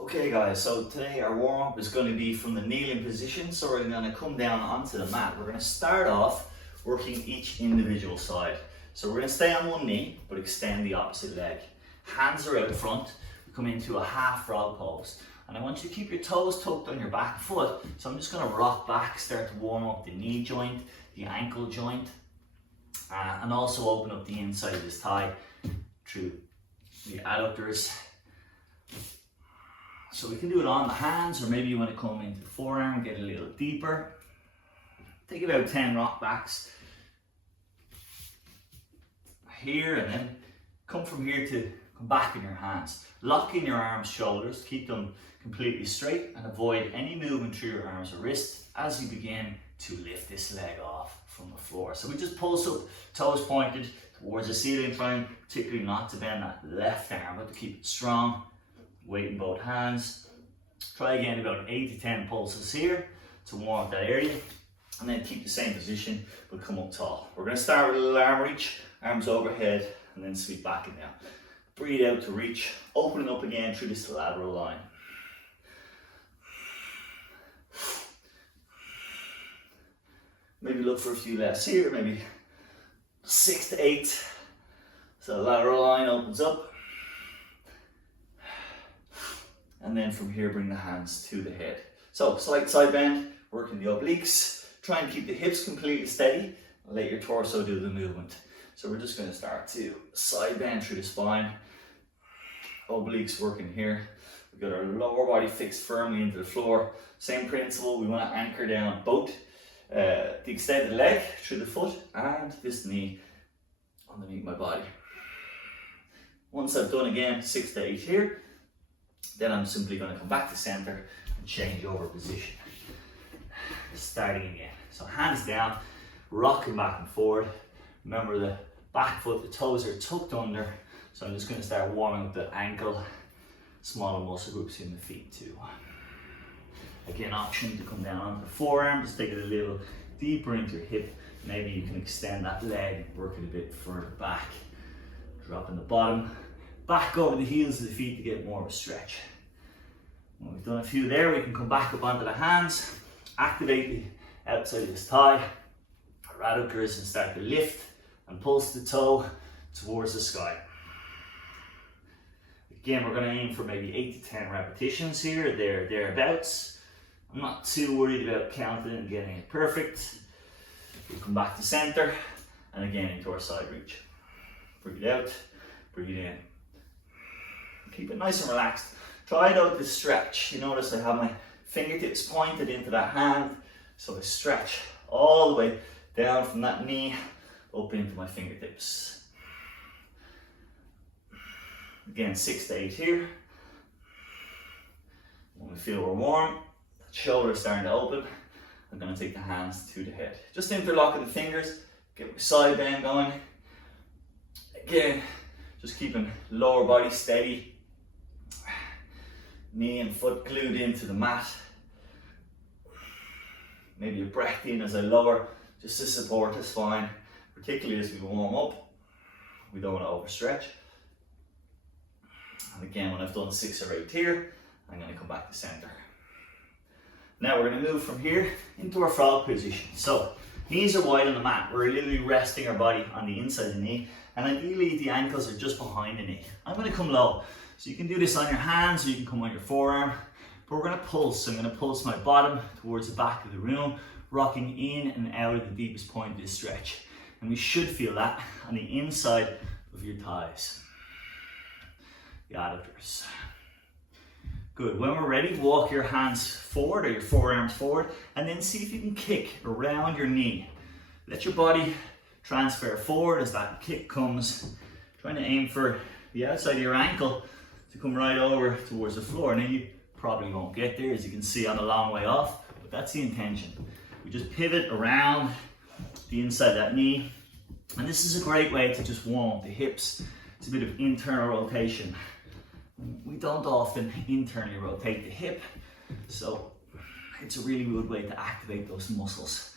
Okay guys, so today our warm-up is going to be from the kneeling position. So we're going to come down onto the mat. We're going to start off working each individual side. So we're going to stay on one knee, but extend the opposite leg. Hands are out front. We come into a half frog pose. And I want you to keep your toes tucked on your back foot. So I'm just going to rock back, start to warm up the knee joint, the ankle joint, and also open up the inside of this thigh through the adductors. So we can do it on the hands, or maybe you want to come into the forearm, get a little deeper. Take about 10 rock backs here, and then come from here to come back in your hands. Lock in your arms, shoulders, keep them completely straight, and avoid any movement through your arms or wrists as you begin to lift this leg off from the floor. So we just pulse up, toes pointed towards the ceiling, trying particularly not to bend that left arm, but to keep it strong. Weight in both hands. Try again about 8 to 10 pulses here to warm up that area, and then keep the same position but come up tall. We're going to start with a little arm reach, arms overhead, and then sweep back and down. Breathe out to reach, opening up again through this lateral line. Maybe look for a few lefts here, maybe 6 to 8. So the lateral line opens up. And then from here, bring the hands to the head. So slight side bend, working the obliques. Try and keep the hips completely steady. And let your torso do the movement. So we're just going to start to side bend through the spine. Obliques working here. We've got our lower body fixed firmly into the floor. Same principle, we want to anchor down both the extended leg through the foot and this knee underneath my body. Once I've done again 6 to 8 here, then I'm simply going to come back to center and change over position. Starting again. So hands down, rocking back and forward. Remember the back foot, the toes are tucked under. So I'm just going to start warming up the ankle, smaller muscle groups in the feet too. Again, option to come down onto the forearm, just take it a little deeper into your hip. Maybe you can extend that leg, work it a bit further back. Dropping the bottom. Back over the heels of the feet to get more of a stretch. When we've done a few there, we can come back up onto the hands, activate the outside of this thigh, our adductors, and start to lift and pulse the toe towards the sky. Again, we're going to aim for maybe 8 to 10 repetitions here, thereabouts. I'm not too worried about counting and getting it perfect. We'll come back to center, and again into our side reach. Breathe out, breathe in. Keep it nice and relaxed. Try out this stretch. You notice I have my fingertips pointed into that hand. So I stretch all the way down from that knee up into my fingertips. Again, 6 to 8 here. When we feel we're warm, the shoulders starting to open, I'm going to take the hands to the head. Just interlocking the fingers, get my side bend going. Again, just keeping lower body steady. Knee and foot glued into the mat. Maybe a breath in as I lower, just to support the spine, particularly as we warm up. We don't want to overstretch. And again, when I've done 6 or 8 here, I'm going to come back to center. Now we're going to move from here into our frog position. So knees are wide on the mat. We're literally resting our body on the inside of the knee, and ideally the ankles are just behind the knee. I'm going to come low. So you can do this on your hands, or you can come on your forearm, but we're going to pulse. I'm going to pulse my bottom towards the back of the room, rocking in and out of the deepest point of this stretch. And we should feel that on the inside of your thighs, the adductors. Good. When we're ready, walk your hands forward or your forearms forward, and then see if you can kick around your knee. Let your body transfer forward as that kick comes, trying to aim for the outside of your ankle to come right over towards the floor. Now you probably won't get there, as you can see, I'm a long way off, but that's the intention. We just pivot around the inside of that knee, and this is a great way to just warm up the hips. It's a bit of internal rotation. We don't often internally rotate the hip, so it's a really good way to activate those muscles,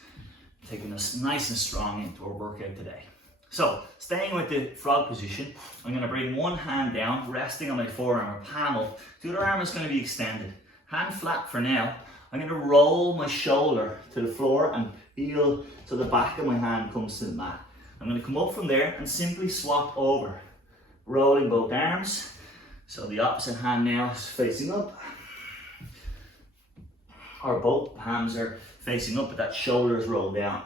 taking us nice and strong into our workout today. So, staying with the frog position, I'm going to bring one hand down, resting on my forearm or palm up. The other arm is going to be extended. Hand flat for now. I'm going to roll my shoulder to the floor and feel so the back of my hand comes to the mat. I'm going to come up from there and simply swap over, rolling both arms. So the opposite hand now is facing up. Or both hands are facing up, but that shoulder is rolled down.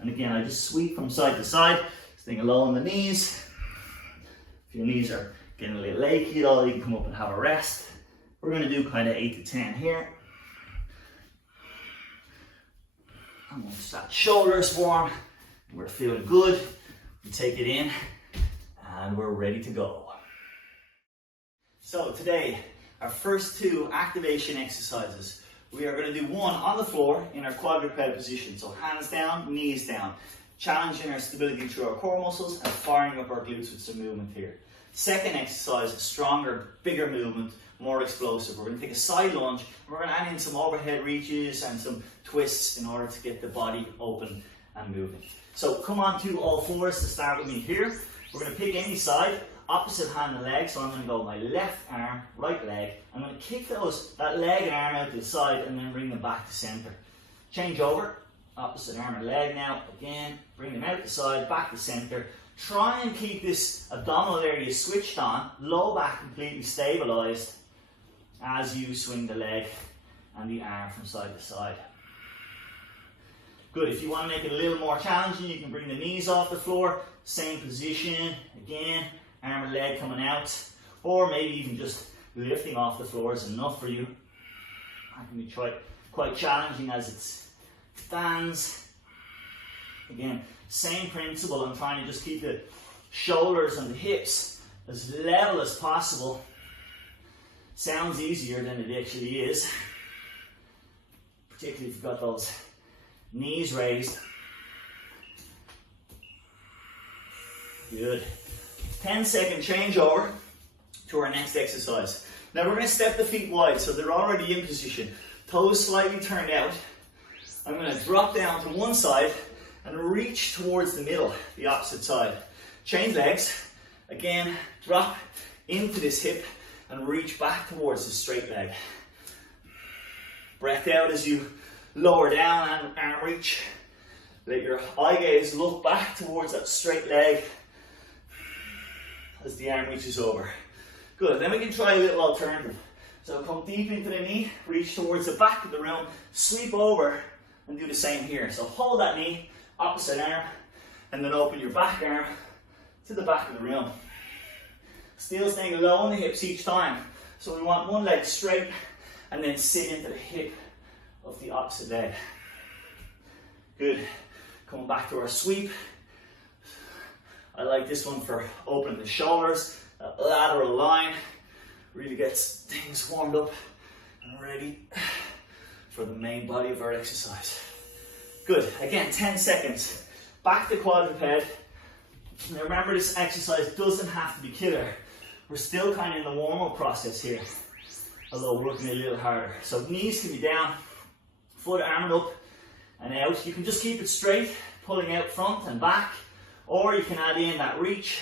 And again, I just sweep from side to side, staying low on the knees. If your knees are getting a little achy at all, you can come up and have a rest. We're going to do kind of 8 to 10 here. And once that shoulder is warm, we're feeling good, we take it in, and we're ready to go. So today, our first 2 activation exercises. We are going to do one on the floor in our quadruped position. So hands down, knees down. Challenging our stability through our core muscles and firing up our glutes with some movement here. Second exercise, stronger, bigger movement, more explosive. We're going to take a side lunge. We're going to add in some overhead reaches and some twists in order to get the body open and moving. So come on to all fours to start with me here. We're going to pick any side. Opposite hand and leg, so I'm going to go my left arm, right leg. I'm going to kick that leg and arm out to the side and then bring them back to center. Change over, opposite arm and leg now. Again, bring them out the side, back to center. Try and keep this abdominal area switched on, low back completely stabilized as you swing the leg and the arm from side to side. Good, if you want to make it a little more challenging, you can bring the knees off the floor, same position, again. Arm and leg coming out, or maybe even just lifting off the floor is enough for you. That can be quite challenging as it stands. Again, same principle. I'm trying to just keep the shoulders and the hips as level as possible. Sounds easier than it actually is, particularly if you've got those knees raised. Good. 10-second changeover to our next exercise. Now we're going to step the feet wide so they're already in position. Toes slightly turned out. I'm going to drop down to one side and reach towards the middle, the opposite side. Change legs. Again, drop into this hip and reach back towards the straight leg. Breath out as you lower down and arm reach. Let your eye gaze look back towards that straight leg as the arm reaches over. Good, then we can try a little alternative. So come deep into the knee, reach towards the back of the room, sweep over and do the same here. So hold that knee, opposite arm, and then open your back arm to the back of the room. Still staying low on the hips each time. So we want one leg straight and then sit into the hip of the opposite leg. Good, coming back to our sweep. I like this one for opening the shoulders, that lateral line, really gets things warmed up and ready for the main body of our exercise. Good, again, 10 seconds. Back to quadruped. Now remember, this exercise doesn't have to be killer. We're still kind of in the warm-up process here, although working a little harder. So knees can be down, foot arming up and out. You can just keep it straight, pulling out front and back. Or you can add in that reach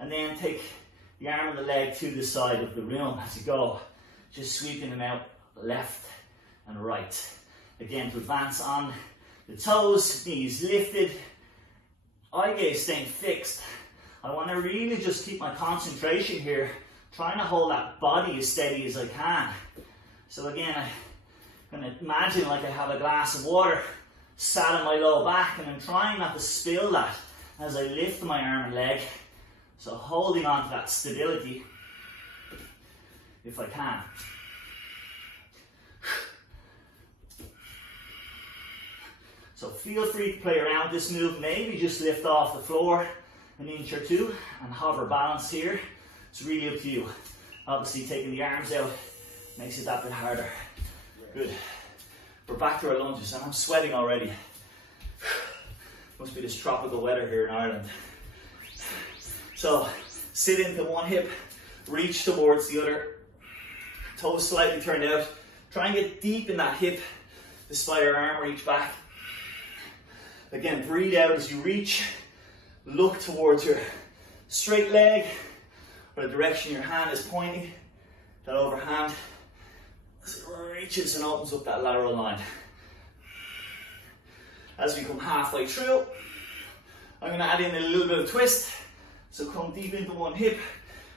and then take the arm and the leg to the side of the room as you go. Just sweeping them out left and right. Again, to advance on the toes, knees lifted, eye gaze staying fixed. I want to really just keep my concentration here, trying to hold that body as steady as I can. So again, I'm going to imagine like I have a glass of water sat on my low back, and I'm trying not to spill that as I lift my arm and leg. So holding on to that stability if I can. So feel free to play around with this move. Maybe just lift off the floor an inch or two and hover balance here. It's really up to you. Obviously taking the arms out makes it that bit harder. Good. We're back to our lunges and I'm sweating already. Must be this tropical weather here in Ireland. So sit into one hip, reach towards the other, toes slightly turned out. Try and get deep in that hip despite our arm reach back. Again, breathe out as you reach, look towards your straight leg, or the direction your hand is pointing, that overhand, as it reaches and opens up that lateral line. As we come halfway through, I'm going to add in a little bit of twist. So come deep into one hip,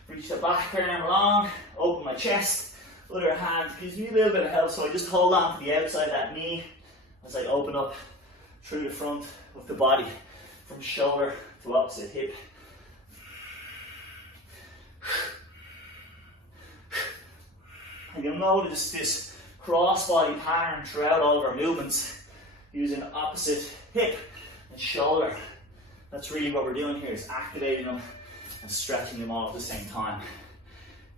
reach the back arm along, open my chest, other hand gives me a little bit of help, so I just hold on to the outside of that knee as I open up through the front of the body, from shoulder to opposite hip. And you'll notice this cross-body pattern throughout all of our movements, using opposite hip and shoulder. That's really what we're doing here, is activating them and stretching them all at the same time.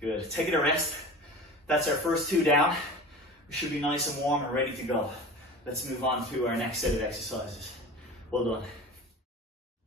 Good. Take it a rest. That's our first 2 down. We should be nice and warm and ready to go. Let's move on to our next set of exercises. Well done.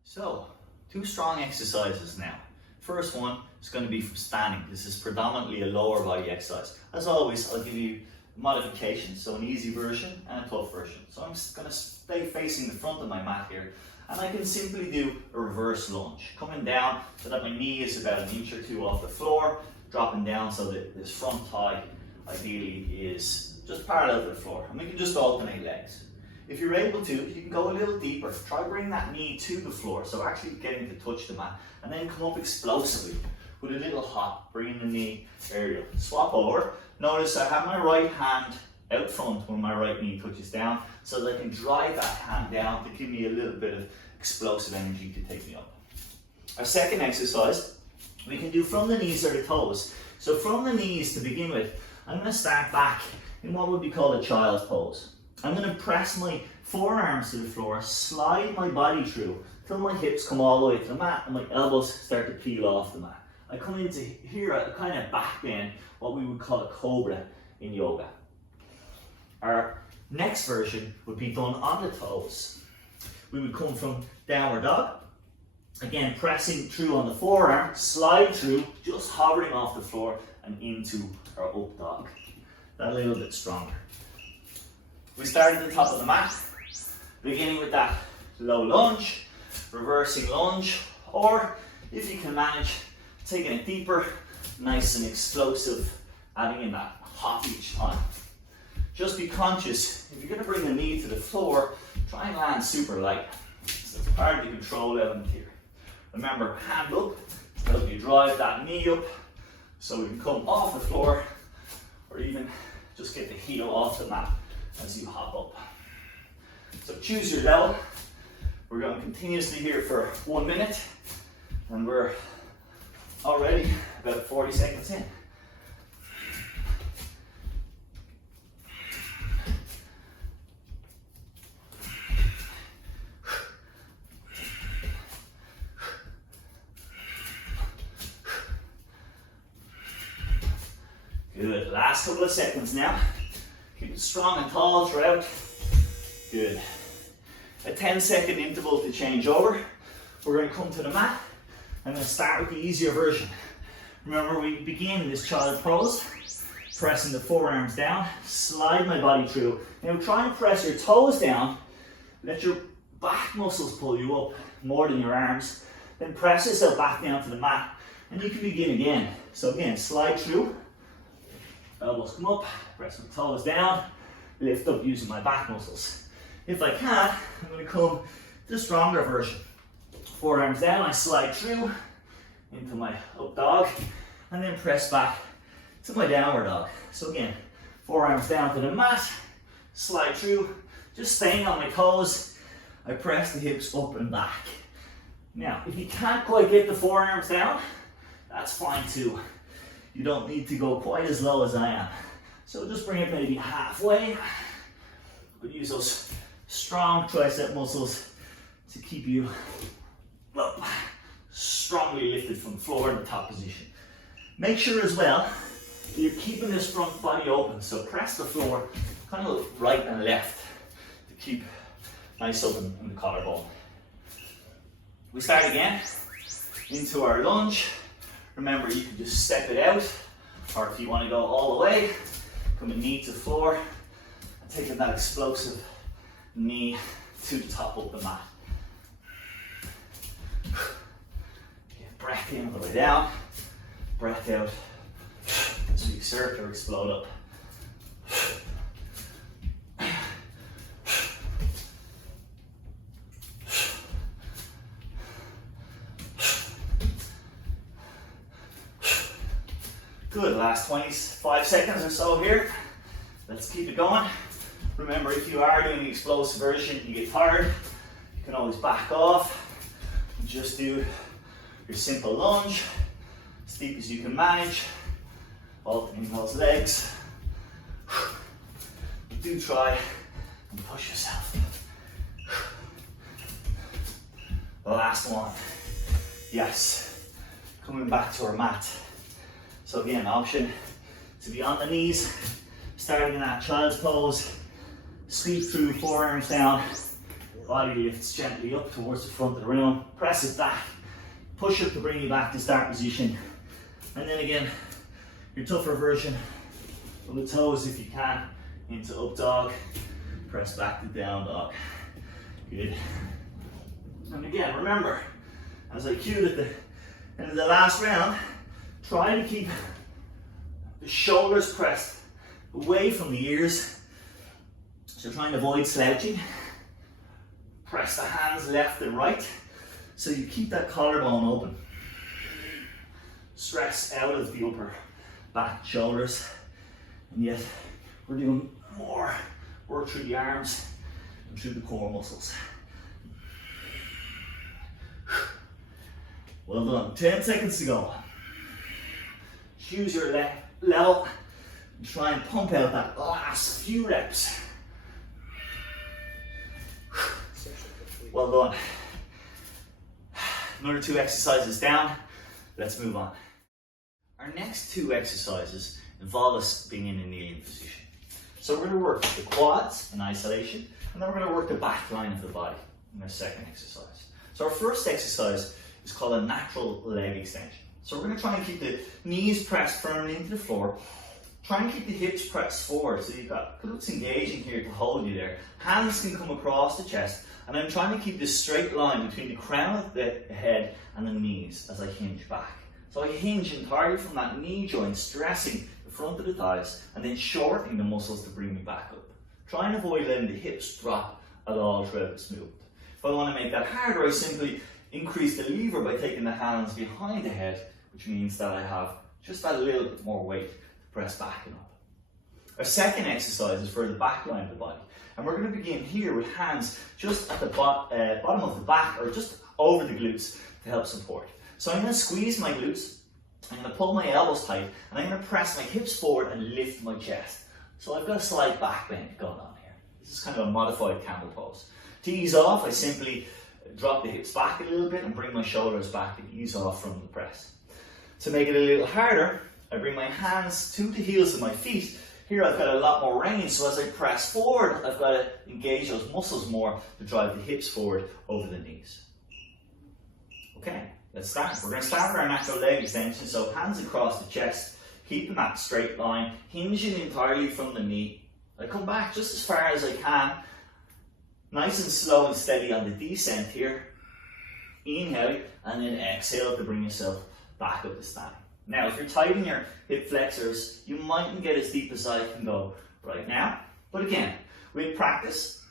So, 2 strong exercises now. First one is going to be from standing. This is predominantly a lower body exercise. As always, I'll give you modifications, so an easy version and a tough version. So I'm just going to stay facing the front of my mat here, and I can simply do a reverse lunge, coming down so that my knee is about 1 inch or 2 off the floor, dropping down so that this front thigh ideally is just parallel to the floor, and we can just alternate legs. If you're able to, you can go a little deeper. Try bring that knee to the floor, so actually getting to touch the mat, and then come up explosively with a little hop, bringing the knee area. Swap over. Notice I have my right hand out front when my right knee touches down, so that I can drive that hand down to give me a little bit of explosive energy to take me up. Our second exercise, we can do from the knees or the toes. So from the knees to begin with, I'm going to start back in what would be called a child's pose. I'm going to press my forearms to the floor, slide my body through till my hips come all the way to the mat and my elbows start to peel off the mat. I come into here a kind of back bend, what we would call a cobra in yoga. Our next version would be done on the toes. We would come from downward dog, again pressing through on the forearm, slide through, just hovering off the floor and into our up dog. That a little bit stronger. We start at the top of the mat, beginning with that low lunge, reversing lunge, or if you can manage, taking it deeper, nice and explosive, adding in that hop each time. Just be conscious, if you're going to bring the knee to the floor, try and land super light. So it's part of the control element here. Remember, hand up, help you drive that knee up, so we can come off the floor, or even just get the heel off the mat as you hop up. So choose your level. We're going continuously here for 1 minute, and we're already about 40 seconds in. Good, last couple of seconds now. Keep it strong and tall throughout. Good. A 10-second interval to change over. We're going to come to the mat. I'm going to start with the easier version. Remember, we begin in this child's pose, pressing the forearms down, slide my body through. Now try and press your toes down, let your back muscles pull you up more than your arms, then press yourself back down to the mat, and you can begin again. So again, slide through, elbows come up, press my toes down, lift up using my back muscles. If I can, I'm going to come to the stronger version. Forearms down, I slide through into my up dog, and then press back to my downward dog. So again, forearms down to the mat, slide through, just staying on my toes. I press the hips up and back. Now, if you can't quite get the forearms down, that's fine too. You don't need to go quite as low as I am. So just bring it maybe halfway, but use those strong tricep muscles to keep you up, strongly lifted from the floor in the top position. Make sure as well that you're keeping this front body open, so press the floor kind of right and left to keep nice open in the collarbone. We start again into our lunge. Remember, you can just step it out, or if you want to go all the way, come a knee to the floor and taking that explosive knee to the top of the mat. Breath in all the way down, breath out as we exert or explode up. Good, last 25 seconds or so here. Let's keep it going. Remember, if you are doing the explosive version, you get tired, you can always back off. Just do your simple lunge, as deep as you can manage, alternating those legs. Do try and push yourself. The last one. Yes, coming back to our mat. So again, option to be on the knees, starting in that child's pose, sweep through, forearms down, body lifts gently up towards the front of the room, press it back, push up to bring you back to start position, and then again, your tougher version from the toes if you can, into up dog, press back to down dog. Good. And again, remember, as I cued at the end of the last round, try to keep the shoulders pressed away from the ears. So trying to avoid slouching. Press the hands left and right so you keep that collarbone open. Stress out of the upper back shoulders. And yet we're doing more work through the arms and through the core muscles. Well done. 10 seconds to go. Choose your level and try and pump out that last few reps. Well done. Another 2 exercises down. Let's move on. Our next 2 exercises involve us being in a kneeling position. So we're going to work the quads in isolation, and then we're going to work the back line of the body in our second exercise. So our first exercise is called a natural leg extension. So we're going to try and keep the knees pressed firmly into the floor. Try and keep the hips pressed forward so you've got glutes engaging here to hold you there. Hands can come across the chest, and I'm trying to keep this straight line between the crown of the head and the knees as I hinge back. So I hinge entirely from that knee joint, stressing the front of the thighs and then shortening the muscles to bring me back up. Try and avoid letting the hips drop at all throughout this movement. If I want to make that harder, I simply increase the lever by taking the hands behind the head, which means that I have just that little bit more weight to press back and up. Our second exercise is for the back line of the body. And we're going to begin here with hands just at the bottom of the back or just over the glutes to help support. So I'm going to squeeze my glutes, I'm going to pull my elbows tight, and I'm going to press my hips forward and lift my chest. So I've got a slight back bend going on here. This is kind of a modified camel pose. To ease off, I simply drop the hips back a little bit and bring my shoulders back and ease off from the press. To make it a little harder, I bring my hands to the heels of my feet. Here I've got a lot more range, so as I press forward, I've got to engage those muscles more to drive the hips forward over the knees. Okay, let's start. We're going to start with our natural leg extension, so hands across the chest, keeping that straight line, hinging entirely from the knee. I come back just as far as I can, nice and slow and steady on the descent here. Inhale, and then exhale to bring yourself back up to standing. Now, if you're tight in your hip flexors, you mightn't get as deep as I can go right now. But again, with practice,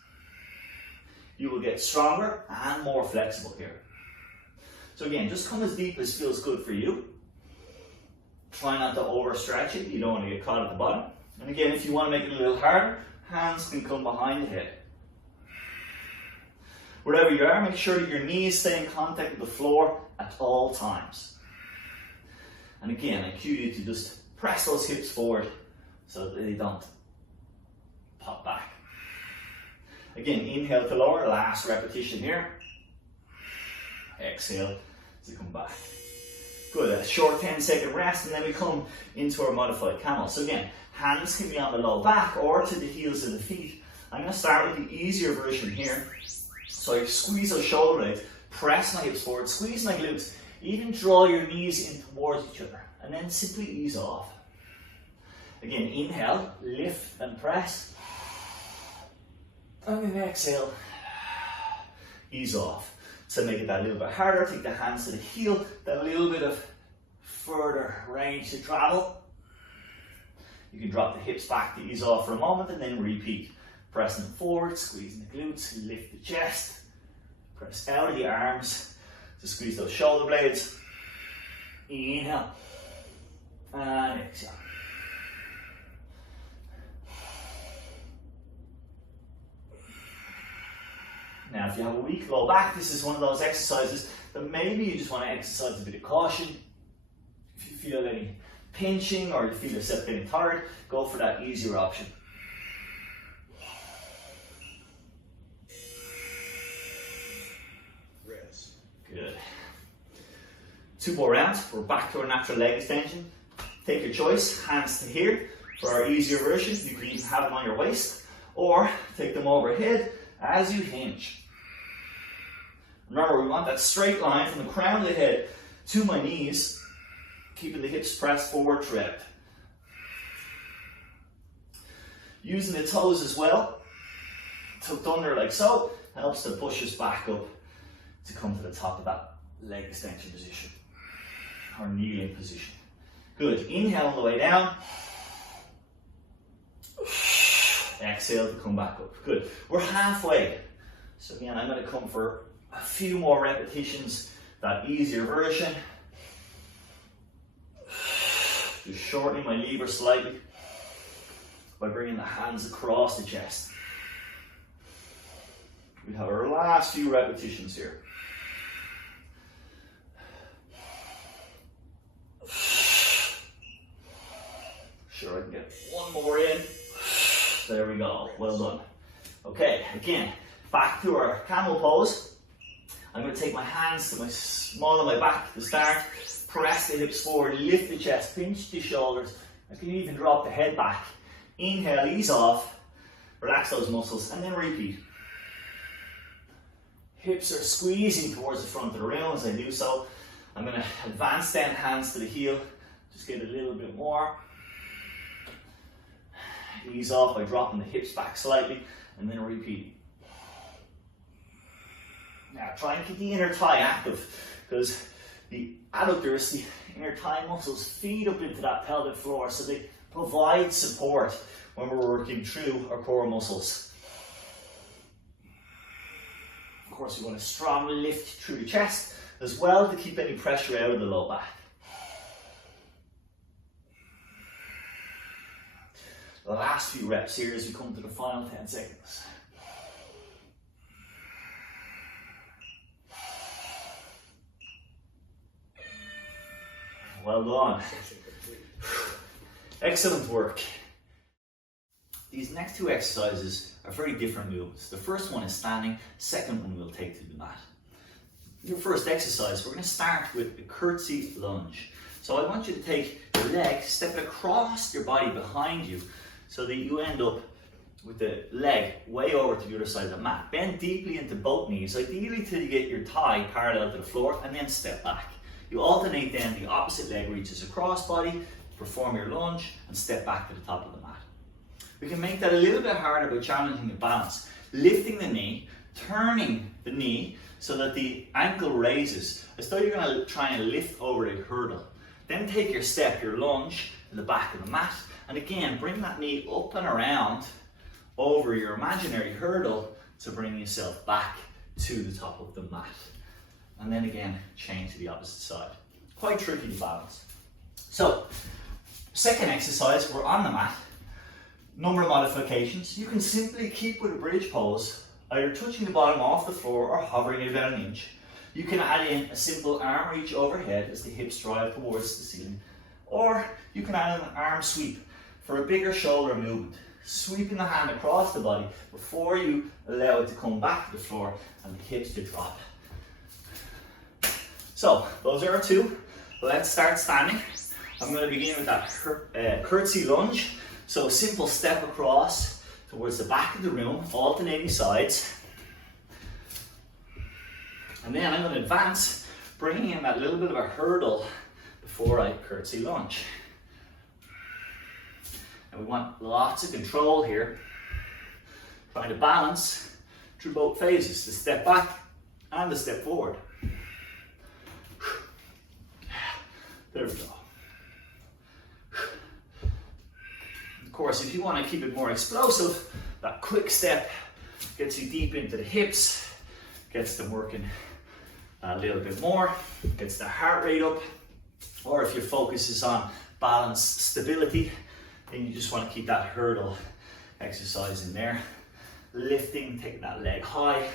you will get stronger and more flexible here. So again, just come as deep as feels good for you. Try not to overstretch it. You don't want to get caught at the bottom. And again, if you want to make it a little harder, hands can come behind the head. Wherever you are, make sure that your knees stay in contact with the floor at all times. And again, I cue you to just press those hips forward so that they don't pop back. Again, inhale to lower, last repetition here. Exhale to come back. Good, a short 10-second rest, and then we come into our modified camel. So again, hands can be on the low back or to the heels of the feet. I'm going to start with the easier version here. So I squeeze those shoulder blades, press my hips forward, squeeze my glutes, even draw your knees in towards each other, and then simply ease off. Again, inhale, lift and press, and then exhale, ease off. To make it that little bit harder, take the hands to the heel, that little bit of further range to travel. You can drop the hips back to ease off for a moment and then repeat. Pressing them forward, squeezing the glutes, lift the chest, press out of the arms to squeeze those shoulder blades. Inhale and exhale. Now, if you have a weak low back, this is one of those exercises that maybe you just want to exercise a bit of caution. If you feel any pinching or you feel yourself getting tired, go for that easier option. Rest. Good. 2 more rounds. We're back to our natural leg extension. Take your choice, hands to here. For our easier version, you can even have them on your waist, or take them overhead as you hinge. Remember, we want that straight line from the crown of the head to my knees, keeping the hips pressed forward throughout. Using the toes as well, tucked under like so, helps to push us back up to come to the top of that leg extension position, or kneeling position. Good, inhale on the way down. Exhale to come back up. Good, we're halfway. So again, I'm going to come for a few more repetitions, that easier version. Just shortening my lever slightly by bringing the hands across the chest. We have our last few repetitions here. Sure, I can get one more in. There we go, well done. Okay, again, back to our camel pose. I'm going to take my hands to my small of my back to start. Press the hips forward, lift the chest, pinch the shoulders. I can even drop the head back. Inhale, ease off, relax those muscles, and then repeat. Hips are squeezing towards the front of the room as I do so. I'm going to advance down hands to the heel, just get a little bit more. Ease off by dropping the hips back slightly, and then repeat. Now try and keep the inner thigh active, because the adductors, the inner thigh muscles, feed up into that pelvic floor, so they provide support when we're working through our core muscles. Of course, we want a strong lift through the chest as well to keep any pressure out of the low back. The last few reps here as we come to the final 10 seconds. Well done. Excellent work. These next 2 exercises are very different movements. The first one is standing, second one we'll take to the mat. Your first exercise, we're going to start with a curtsy lunge. So I want you to take your leg, step it across your body behind you, so that you end up with the leg way over to the other side of the mat. Bend deeply into both knees, ideally till you get your thigh parallel to the floor, and then step back. You alternate then, the opposite leg reaches across body, perform your lunge, and step back to the top of the mat. We can make that a little bit harder by challenging the balance. Lifting the knee, turning the knee so that the ankle raises, as though you're going to try and lift over a hurdle. Then take your step, your lunge, to the back of the mat, and again, bring that knee up and around over your imaginary hurdle to bring yourself back to the top of the mat. And then again, change to the opposite side. Quite tricky to balance. So, second exercise, we're on the mat. Number of modifications. You can simply keep with a bridge pose, either touching the bottom off the floor or hovering it about an inch. You can add in a simple arm reach overhead as the hips drive towards the ceiling. Or you can add an arm sweep for a bigger shoulder movement. Sweeping the hand across the body before you allow it to come back to the floor and the hips to drop. So, those are our 2. Let's start standing. I'm going to begin with that curtsy lunge. So a simple step across towards the back of the room, alternating sides. And then I'm going to advance, bringing in that little bit of a hurdle before I curtsy lunge. And we want lots of control here, trying to balance through both phases. To step back and a step forward. There we go. Of course, if you want to keep it more explosive, that quick step gets you deep into the hips, gets them working a little bit more, gets the heart rate up. Or if your focus is on balance, stability, then you just want to keep that hurdle exercise in there. Lifting, taking that leg high,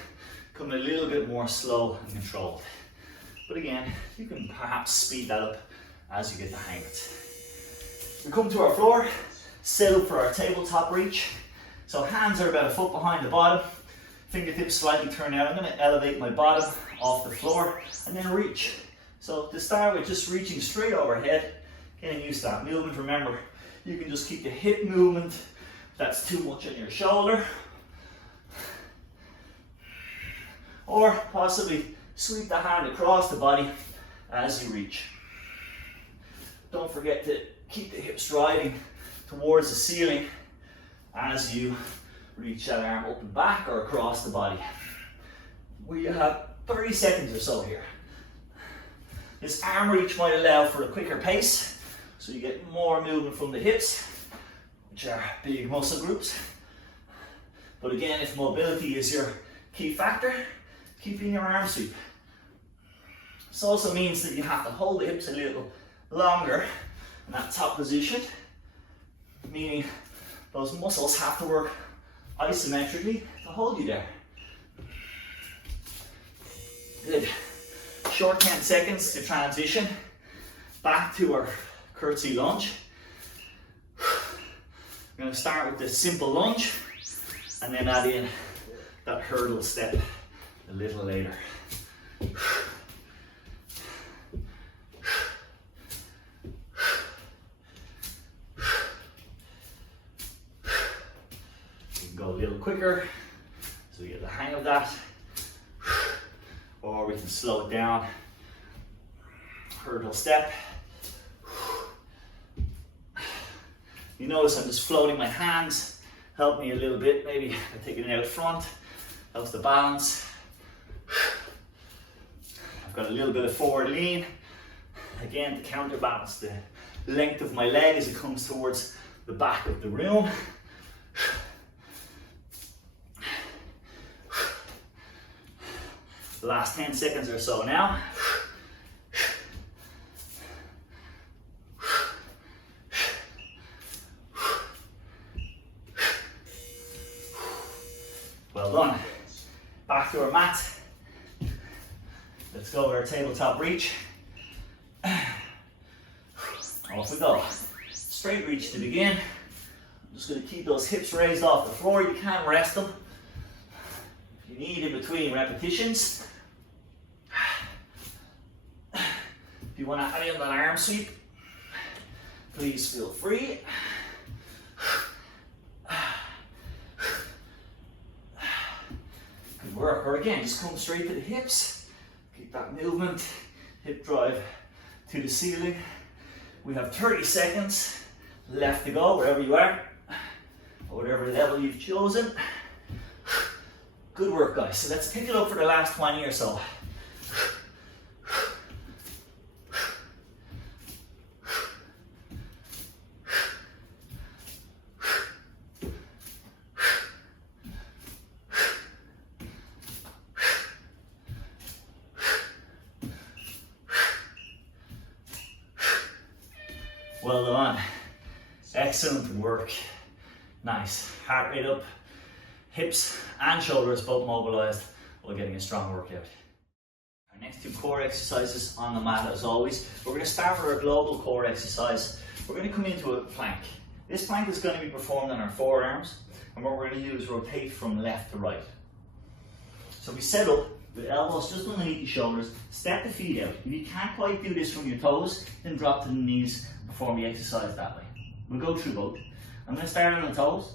coming a little bit more slow and controlled. But again, you can perhaps speed that up as you get the hang of it. We come to our floor, set up for our tabletop reach. So hands are about a foot behind the bottom, fingertips slightly turned out. I'm going to elevate my bottom off the floor and then reach. So to start with, just reaching straight overhead, getting used to that movement. Remember, you can just keep the hip movement if that's too much on your shoulder. Or possibly sweep the hand across the body as you reach. Don't forget to keep the hips riding towards the ceiling as you reach that arm up and back or across the body. We have 30 seconds or so here. This arm reach might allow for a quicker pace, so you get more movement from the hips, which are big muscle groups. But again, if mobility is your key factor, keeping your arm sweep. This also means that you have to hold the hips a little longer in that top position, meaning those muscles have to work isometrically to hold you there. Good. Short 10 seconds to transition back to our curtsy lunge. We're going to start with the simple lunge and then add in that hurdle step a little later. You can go a little quicker so we get the hang of that, or we can slow it down. Hurdle step. You notice I'm just floating my hands, help me a little bit, maybe by taking it out front, helps the balance. I've got a little bit of forward lean, again to counterbalance the length of my leg as it comes towards the back of the room. The last 10 seconds or so now. Well done. Back to our mat. Let's go with our tabletop reach. Off we go. Straight reach to begin. I'm just going to keep those hips raised off the floor. You can rest them if you need in between repetitions. If you want to add in that arm sweep, please feel free. Good work. Or again, just come straight to the hips. Keep that movement, hip drive to the ceiling. We have 30 seconds left to go, wherever you are, or whatever level you've chosen. Good work, guys. So let's pick it up for the last 20 or so. Well done. Excellent work. Nice. Heart rate up. Hips and shoulders both mobilized while getting a strong workout. Our next two core exercises on the mat, as always. We're going to start with our global core exercise. We're going to come into a plank. This plank is going to be performed on our forearms, and what we're going to do is rotate from left to right. So we set up with elbows just underneath the shoulders, step the feet out. If you can't quite do this from your toes, then drop to the knees, perform the exercise that way. We'll go through both. I'm going to start on the toes.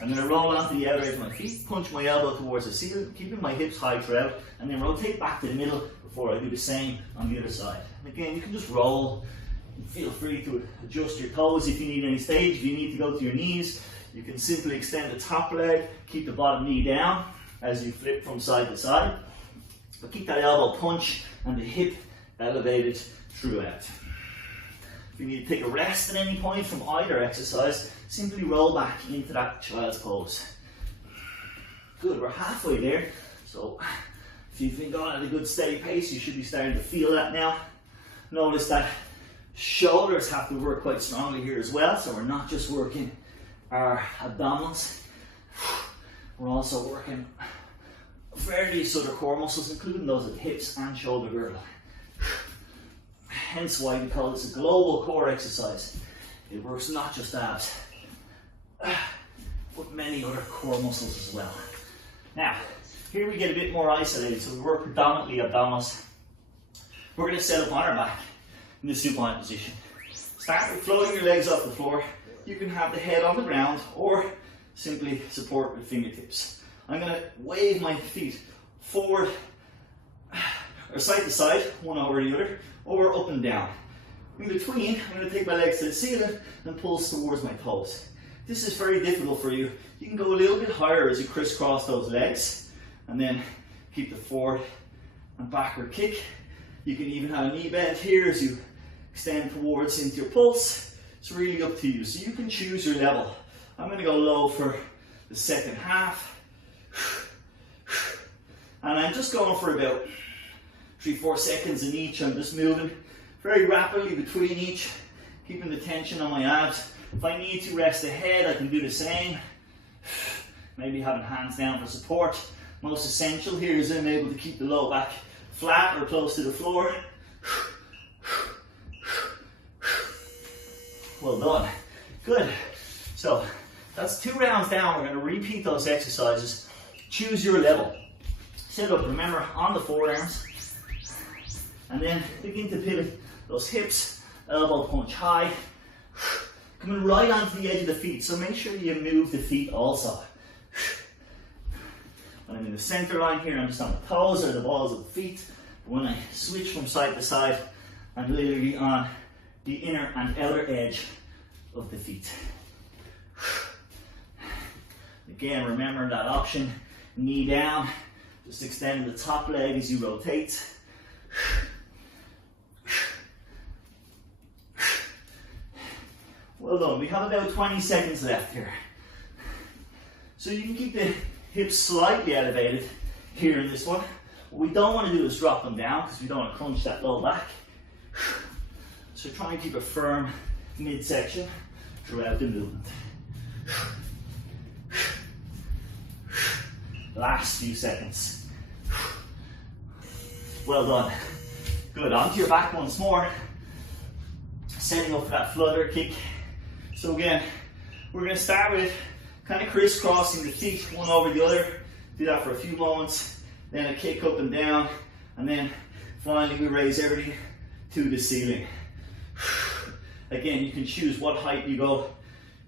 I'm going to roll onto the outer edge of my feet, punch my elbow towards the ceiling, keeping my hips high throughout, and then rotate back to the middle before I do the same on the other side. And again, you can just roll. Feel free to adjust your toes if you need any stage. If you need to go to your knees, you can simply extend the top leg, keep the bottom knee down as you flip from side to side. But keep that elbow punch and the hip elevated throughout. If you need to take a rest at any point from either exercise, simply roll back into that child's pose. Good, we're halfway there. So if you've been going at a good steady pace, you should be starting to feel that now. Notice that shoulders have to work quite strongly here as well. So we're not just working our abdominals, we're also working various other core muscles, including those at the hips and shoulder girdle. Hence why we call this a global core exercise. It works not just abs, but many other core muscles as well. Now, here we get a bit more isolated, so we work predominantly abdominals. We're going to set up on our back in the supine position. Start with floating your legs off the floor. You can have the head on the ground or simply support with fingertips. I'm going to wave my feet forward or side to side, one over the other, or up and down. In between, I'm going to take my legs to the ceiling and pulse towards my toes. This is very difficult for you. You can go a little bit higher as you crisscross those legs and then keep the forward and backward kick. You can even have a knee bend here as you extend towards into your pulse. It's really up to you. So you can choose your level. I'm going to go low for the second half. And I'm just going for about 3-4 seconds in each. I'm just moving very rapidly between each, keeping the tension on my abs. If I need to rest the head, I can do the same. Maybe having hands down for support. Most essential here is I'm able to keep the low back flat or close to the floor. Well done. Good. So that's 2 rounds down. We're going to repeat those exercises. Choose your level. Sit up, remember, on the forearms. And then begin to pivot those hips, elbow punch high. Coming right onto the edge of the feet, so make sure you move the feet also. When I'm in the center line here, I'm just on the toes or the balls of the feet. When I switch from side to side, I'm literally on the inner and outer edge of the feet. Again, remember that option, knee down, just extend the top leg as you rotate. Well done, we have about 20 seconds left here. So you can keep the hips slightly elevated here in this one. What we don't want to do is drop them down because we don't want to crunch that low back. So try and keep a firm midsection throughout the movement. Last few seconds. Well done. Good, onto your back once more. Setting up for that flutter kick. So again, we're going to start with kind of crisscrossing the feet one over the other. Do that for a few moments. Then a kick up and down. And then finally we raise everything to the ceiling. Again, you can choose what height you go.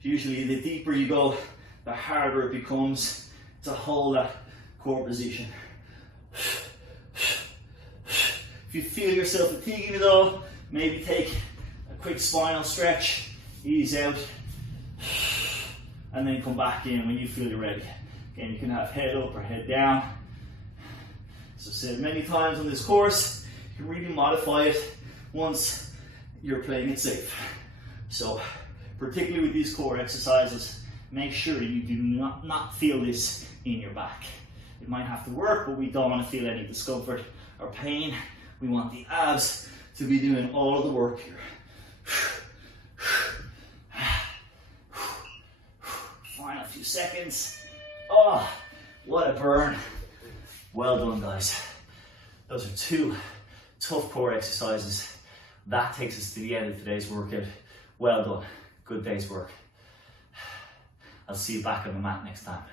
Usually the deeper you go, the harder it becomes to hold that core position. If you feel yourself fatiguing though, maybe take a quick spinal stretch, ease out, and then come back in when you feel you're ready. Again, you can have head up or head down. As I've said many times on this course, you can really modify it once you're playing it safe. So, particularly with these core exercises, make sure you do not feel this in your back. It might have to work, but we don't want to feel any discomfort or pain. We want the abs to be doing all of the work here. Final few seconds. Oh, what a burn. Well done, guys. Those are 2 tough core exercises. That takes us to the end of today's workout. Well done. Good day's work. I'll see you back on the mat next time.